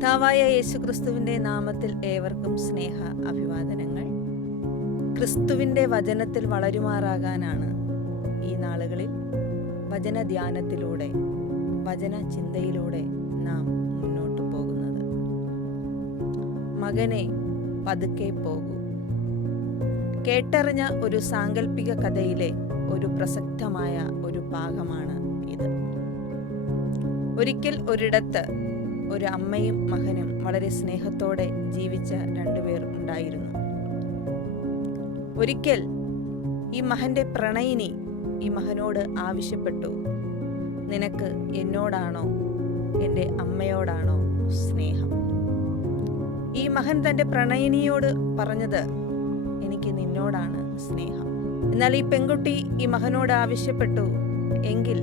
കർത്താവായ യേശുക്രിസ്തുവിൻ്റെ നാമത്തിൽ ഏവർക്കും സ്നേഹ അഭിവാദനങ്ങൾ. ക്രിസ്തുവിൻ്റെ വചനത്തിൽ വളരുമാറാകാനാണ് ഈ നാളുകളിൽ വചനധ്യാനത്തിലൂടെ, വചന ചിന്തയിലൂടെ നാം മുന്നോട്ട് പോകുന്നത്. മകനെ, പതുക്കെ പോകൂ. കേട്ടറിഞ്ഞ ഒരു സാങ്കല്പിക കഥയിലെ ഒരു പ്രസക്തമായ ഒരു ഭാഗമാണ് ഇത്. ഒരിക്കൽ ഒരിടത്ത് ഒരു അമ്മയും മകനും വളരെ സ്നേഹത്തോടെ ജീവിച്ച രണ്ടുപേർ ഉണ്ടായിരുന്നു. ഒരിക്കൽ ഈ മകന്റെ പ്രണയിനി ഈ മകനോട് ആവശ്യപ്പെട്ടു, നിനക്ക് എന്നോടാണോ എൻ്റെ അമ്മയോടാണോ സ്നേഹം? ഈ മകൻ തൻ്റെ പ്രണയിനിയോട് പറഞ്ഞത്, എനിക്ക് നിന്നോടാണ് സ്നേഹം. എന്നാൽ ഈ പെൺകുട്ടി ഈ മകനോട് ആവശ്യപ്പെട്ടു, എങ്കിൽ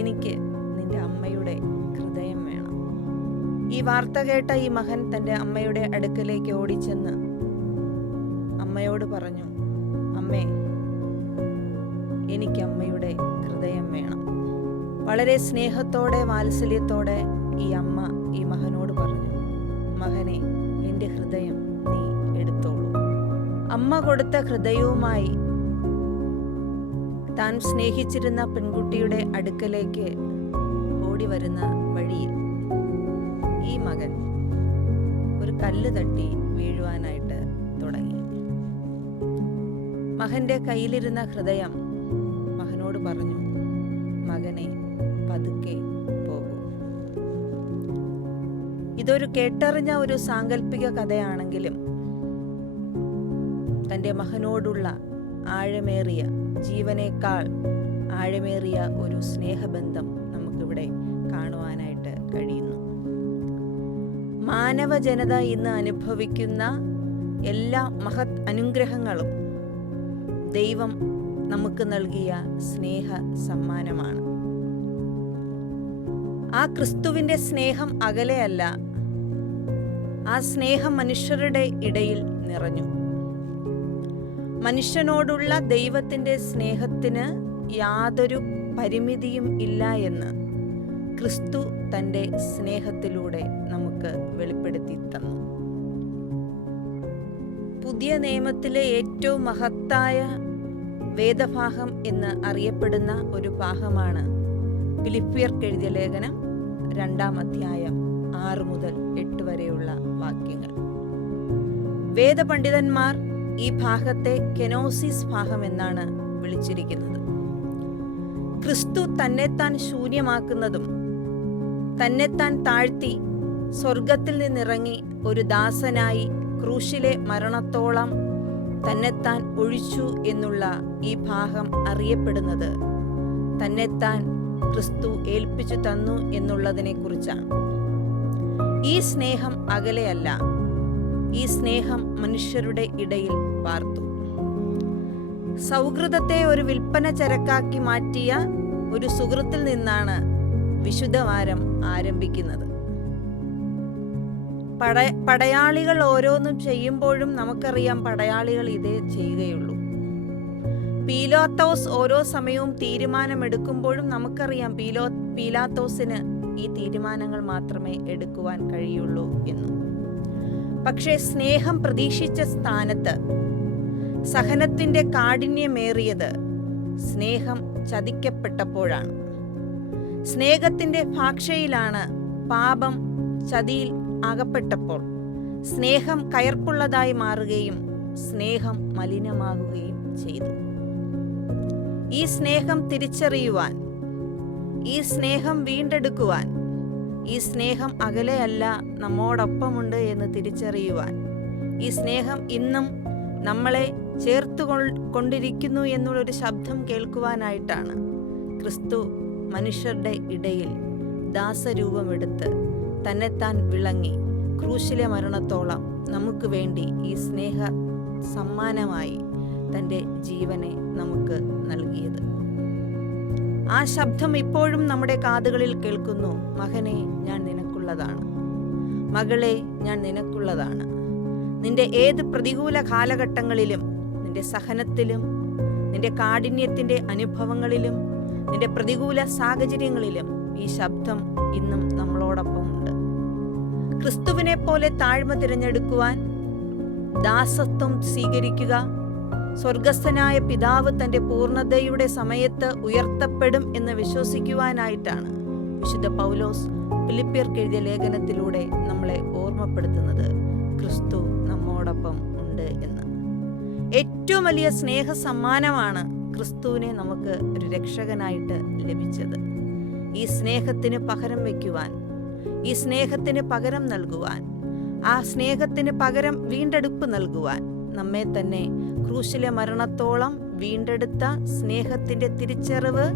എനിക്ക് നിന്റെ അമ്മയുടെ ഹൃദയം വേണം. ഈ വാർത്ത കേട്ട ഈ മകൻ തൻ്റെ അമ്മയുടെ അടുക്കലേക്ക് ഓടിച്ചെന്ന് അമ്മയോട് പറഞ്ഞു, അമ്മേ, എനിക്ക് അമ്മയുടെ ഹൃദയം വേണം. വളരെ സ്നേഹത്തോടെ വാത്സല്യത്തോടെ ഈ അമ്മ ഈ മകനോട് പറഞ്ഞു, മകനെ, എൻ്റെ ഹൃദയം നീ എടുത്തോളൂ. അമ്മ കൊടുത്ത ഹൃദയവുമായി താൻ സ്നേഹിച്ചിരുന്ന പെൺകുട്ടിയുടെ അടുക്കലേക്ക് ഓടി വരുന്ന വഴിയിൽ ഈ മകൻ ഒരു കല്ല് തട്ടി വീഴുവാനായിട്ട് തുടങ്ങി. മകന്റെ കയ്യിലിരുന്ന ഹൃദയം മകനോട് പറഞ്ഞു, മകനെ, പതുക്കെ പോകൂ. ഇതൊരു കേട്ടറിഞ്ഞ ഒരു സാങ്കല്പിക കഥയാണെങ്കിലും തൻ്റെ മകനോടുള്ള ആഴമേറിയ, ജീവനേക്കാൾ ആഴമേറിയ ഒരു സ്നേഹബന്ധം നമുക്കിവിടെ കാണുവാനായിട്ട് കഴിയുന്നു. മാനവ ജനത ഇന്ന് അനുഭവിക്കുന്ന എല്ലാ മഹത് അനുഗ്രഹങ്ങളും ദൈവം നമുക്ക് നൽകിയ സ്നേഹ സമ്മാനമാണ്. ആ ക്രിസ്തുവിൻ്റെ സ്നേഹം അകലെയല്ല, ആ സ്നേഹം മനുഷ്യരുടെ ഇടയിൽ നിറഞ്ഞു. മനുഷ്യനോടുള്ള ദൈവത്തിൻ്റെ സ്നേഹത്തിന് യാതൊരു പരിമിതിയും ഇല്ല എന്ന് ക്രിസ്തു തൻ്റെ സ്നേഹത്തിലൂടെ നമുക്ക് വെളിപ്പെടുത്തി തന്നു. പുതിയ നിയമത്തിലെ ഏറ്റവും മഹത്തായ വേദഭാഗം എന്ന് അറിയപ്പെടുന്ന ഒരു ഭാഗമാണ് ഫിലിപ്പിയർക്ക് എഴുതിയ ലേഖനം 2-ാം അധ്യായം 6 മുതൽ 8 വരെയുള്ള വാക്യങ്ങൾ. വേദപണ്ഡിതന്മാർ ഈ ഭാഗത്തെ കെനോസിസ് ഭാഗം എന്നാണ് വിളിച്ചിരിക്കുന്നത്. ക്രിസ്തു തന്നെത്താൻ ശൂന്യമാക്കുന്നതും തന്നെത്താൻ താഴ്ത്തി സ്വർഗത്തിൽ നിന്നിറങ്ങി ഒരു ദാസനായി ക്രൂശിലെ മരണത്തോളം തന്നെത്താൻ ഒഴിച്ചു എന്നുള്ള ഈ ഭാഗം അറിയപ്പെടുന്നത് തന്നെത്താൻ ക്രിസ്തു ഏൽപ്പിച്ചു തന്നു എന്നുള്ളതിനെ കുറിച്ചാണ്. ഈ സ്നേഹം അകലെയല്ല, ഈ സ്നേഹം മനുഷ്യരുടെ ഇടയിൽ പാർത്തു. സൗഹൃദത്തെ ഒരു വിൽപ്പന ചരക്കാക്കി മാറ്റിയ ഒരു സുഹൃത്തിൽ നിന്നാണ് വിശുദ്ധവാരം ആരംഭിക്കുന്നത്. പടയാളികൾ ഓരോന്നും ചെയ്യുമ്പോഴും നമുക്കറിയാം പടയാളികൾ ഇതേ ചെയ്യുകയുള്ളൂ. പീലാത്തോസ് ഓരോ സമയവും തീരുമാനമെടുക്കുമ്പോഴും നമുക്കറിയാം പീലാത്തോസിന് ഈ തീരുമാനങ്ങൾ മാത്രമേ എടുക്കുവാൻ കഴിയുള്ളൂ എന്നും. പക്ഷേ സ്നേഹം പ്രതീക്ഷിച്ച സ്ഥാനത്ത് സഹനത്തിൻ്റെ കാഠിന്യമേറിയത് സ്നേഹം ചതിക്കപ്പെട്ടപ്പോഴാണ്. സ്നേഹത്തിൻ്റെ ഭാഷയിലാണ് പാപം ചതിയിൽ അകപ്പെട്ടപ്പോൾ സ്നേഹം കയർപ്പുള്ളതായി മാറുകയും സ്നേഹം മലിനമാകുകയും ചെയ്തു. ഈ സ്നേഹം തിരിച്ചറിയുവാൻ, ഈ സ്നേഹം വീണ്ടെടുക്കുവാൻ, ഈ സ്നേഹം അകലെയല്ല, നമ്മോടൊപ്പമുണ്ട് എന്ന് തിരിച്ചറിയുവാൻ, ഈ സ്നേഹം ഇന്നും നമ്മളെ ചേർത്തു കൊണ്ടിരിക്കുന്നു എന്നുള്ളൊരു ശബ്ദം കേൾക്കുവാനായിട്ടാണ് ക്രിസ്തു മനുഷ്യരുടെ ഇടയിൽ ദാസരൂപമെടുത്ത് തന്നെത്താൻ വിളങ്ങി ക്രൂശിലെ മരണത്തോളം നമുക്ക് വേണ്ടി ഈ സ്നേഹ സമ്മാനമായി തൻ്റെ ജീവനെ നമുക്ക് നൽകിയത്. ആ ശബ്ദം ഇപ്പോഴും നമ്മുടെ കാതുകളിൽ കേൾക്കുന്നു. മകനെ, ഞാൻ നിനക്കുള്ളതാണ്. മകളെ, ഞാൻ നിനക്കുള്ളതാണ്. നിന്റെ ഏത് പ്രതികൂല കാലഘട്ടങ്ങളിലും, നിന്റെ സഹനത്തിലും, നിന്റെ കാഠിന്യത്തിൻ്റെ അനുഭവങ്ങളിലും, നിന്റെ പ്രതികൂല സാഹചര്യങ്ങളിലും ഈ ശബ്ദം ഇന്നും നമ്മളോടൊപ്പമുണ്ട്. ക്രിസ്തുവിനെ പോലെ താഴ്മ തിരഞ്ഞെടുക്കുവാൻ, ദാസത്വം സ്വീകരിക്കുക, സ്വർഗസ്ഥനായ പിതാവ് തൻ്റെ പൂർണ്ണതയുടെ സമയത്ത് ഉയർത്തപ്പെടും എന്ന് വിശ്വസിക്കുവാനായിട്ടാണ് വിശുദ്ധ പൗലോസ് ഫിലിപ്പിയർക്ക് എഴുതിയ ലേഖനത്തിലൂടെ നമ്മളെ ഓർമ്മപ്പെടുത്തുന്നത് ക്രിസ്തു നമ്മോടൊപ്പം ഉണ്ട് എന്ന്. ഏറ്റവും വലിയ സ്നേഹ സമ്മാനമാണ് ക്രിസ്തുവിനെ നമുക്ക് ഒരു രക്ഷകനായിട്ട് ലഭിച്ചത്. ഈ സ്നേഹത്തിന് പകരം വയ്ക്കുവാൻ, ഈ സ്നേഹത്തിന് പകരം നൽകുവാൻ, ആ സ്നേഹത്തിന് പകരം വീണ്ടെടുപ്പ് നൽകുവാൻ നമ്മെ തന്നെ ക്രൂശിലെ മരണത്തോളം വീണ്ടെടുത്ത സ്നേഹത്തിൻ്റെ തിരിച്ചറിവ്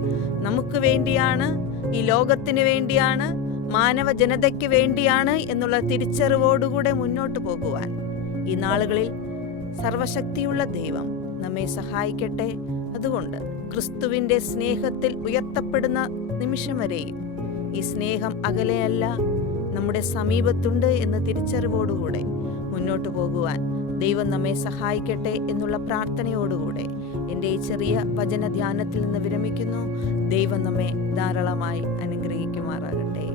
നമുക്ക് വേണ്ടിയാണ്, ഈ ലോകത്തിന് വേണ്ടിയാണ്, മാനവ ജനതയ്ക്ക് വേണ്ടിയാണ് എന്നുള്ള തിരിച്ചറിവോടുകൂടെ മുന്നോട്ട് പോകുവാൻ ഈ നാളുകളിൽ സർവശക്തിയുള്ള ദൈവം നമ്മെ സഹായിക്കട്ടെ. അതുകൊണ്ട് ക്രിസ്തുവിൻ്റെ സ്നേഹത്തിൽ ഉയർത്തപ്പെടുന്ന നിമിഷം വരെയും ഈ സ്നേഹം അകലെയല്ല, നമ്മുടെ സമീപത്തുണ്ട് എന്ന തിരിച്ചറിവോടുകൂടെ മുന്നോട്ട് പോകുവാൻ ദൈവം നമ്മെ സഹായിക്കട്ടെ എന്നുള്ള പ്രാർത്ഥനയോടുകൂടെ എൻ്റെ ഈ ചെറിയ വചന ധ്യാനത്തിൽ നിന്ന് വിരമിക്കുന്നു. ദൈവം നമ്മെ ധാരാളമായി അനുഗ്രഹിക്കുമാറാകട്ടെ.